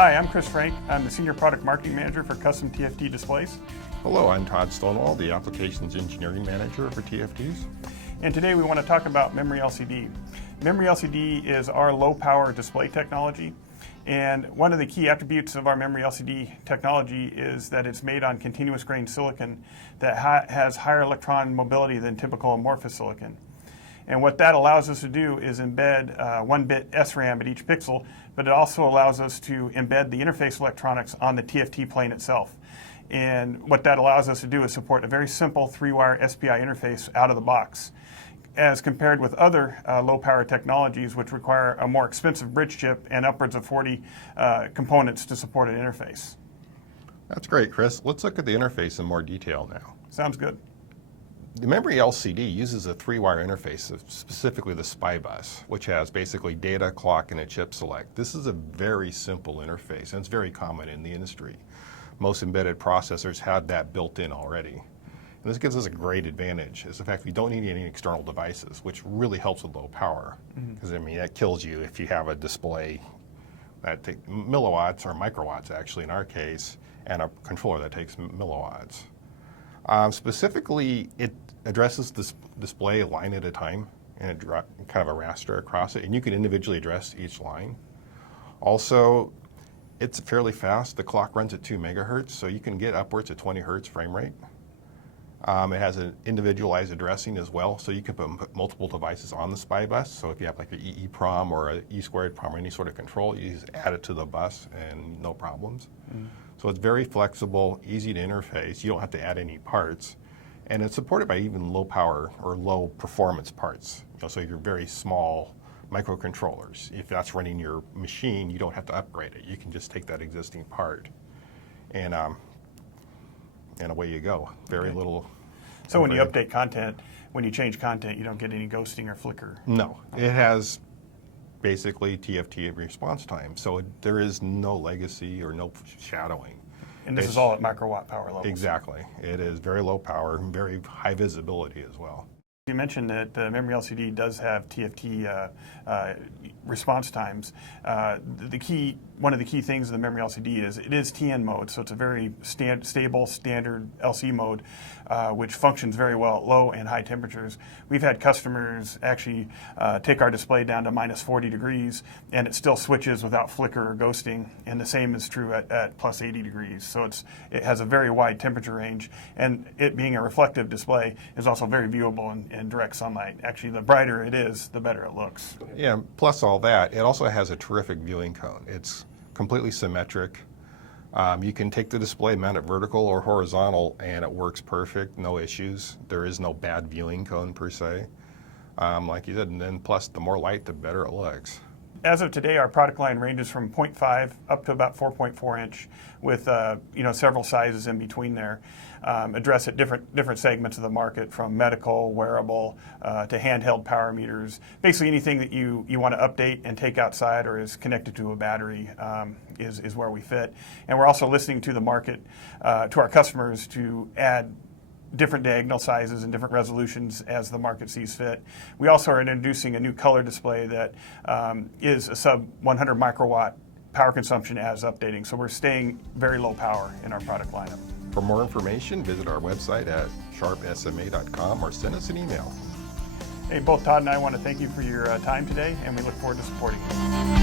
Hi, I'm Chris Frank. I'm the Senior Product Marketing Manager for Custom TFT Displays. Hello, I'm Todd Stonewall, the Applications Engineering Manager for TFTs. And today we want to talk about Memory LCD. Memory LCD is our low power display technology. And one of the key attributes of our Memory LCD technology is that it's made on continuous grain silicon that has higher electron mobility than typical amorphous silicon. And what that allows us to do is embed 1-bit SRAM at each pixel, but it also allows us to embed the interface electronics on the TFT plane itself. And what that allows us to do is support a very simple 3-wire SPI interface out of the box, as compared with other low-power technologies which require a more expensive bridge chip and upwards of 40 components to support an interface. That's great, Chris. Let's look at the interface in more detail now. Sounds good. The Memory LCD uses a 3-wire interface, specifically the SPI bus, which has basically data, clock, and a chip select. This is a very simple interface, and it's very common in the industry. Most embedded processors have that built in already. And this gives us a great advantage, is the fact we don't need any external devices, which really helps with low power. Because, that kills you if you have a display that takes milliwatts, or microwatts actually in our case, and a controller that takes milliwatts. Specifically, it addresses this display a line at a time, and kind of a raster across it, and you can individually address each line. Also, it's fairly fast. The clock runs at 2 megahertz, so you can get upwards of 20 hertz frame rate. It has an individualized addressing as well, so you can put multiple devices on the SPI bus. So if you have like an EEPROM or an E2 PROM or any sort of control, you just add it to the bus and no problems. So it's very flexible, easy to interface. You don't have to add any parts. And it's supported by even low power or low performance parts. So your very small microcontrollers. If that's running your machine, you don't have to upgrade it. You can just take that existing part and away you go. Very little. So when you update content, when you change content, you don't get any ghosting or flicker? No. It has basically TFT response time. So there is no legacy or no shadowing. And this is all at microwatt power levels? Exactly. It is very low power and very high visibility as well. You mentioned that the Memory LCD does have TFT response times. One of the key things of the Memory LCD is it is TN mode, so it's a very stable, standard LC mode, which functions very well at low and high temperatures. We've had customers actually take our display down to minus 40 degrees, and it still switches without flicker or ghosting, and the same is true at plus 80 degrees. So it has a very wide temperature range, and it being a reflective display is also very viewable in direct sunlight. Actually, the brighter it is, the better it looks. Yeah, plus all that, it also has a terrific viewing cone. It's completely symmetric. You can take the display, mount it vertical or horizontal, and it works perfect, no issues. There is no bad viewing cone per se. Like you said, and then plus the more light, the better it looks. As of today, our product line ranges from 0.5 up to about 4.4 inch with several sizes in between there. Address at different segments of the market, from medical, wearable, to handheld power meters. Basically anything that you want to update and take outside or is connected to a battery is where we fit. And we're also listening to the market, to our customers, to add different diagonal sizes and different resolutions as the market sees fit. We also are introducing a new color display that is a sub 100 microwatt power consumption as updating. So we're staying very low power in our product lineup. For more information, visit our website at sharpsma.com or send us an email. Hey, both Todd and I want to thank you for your time today, and we look forward to supporting you.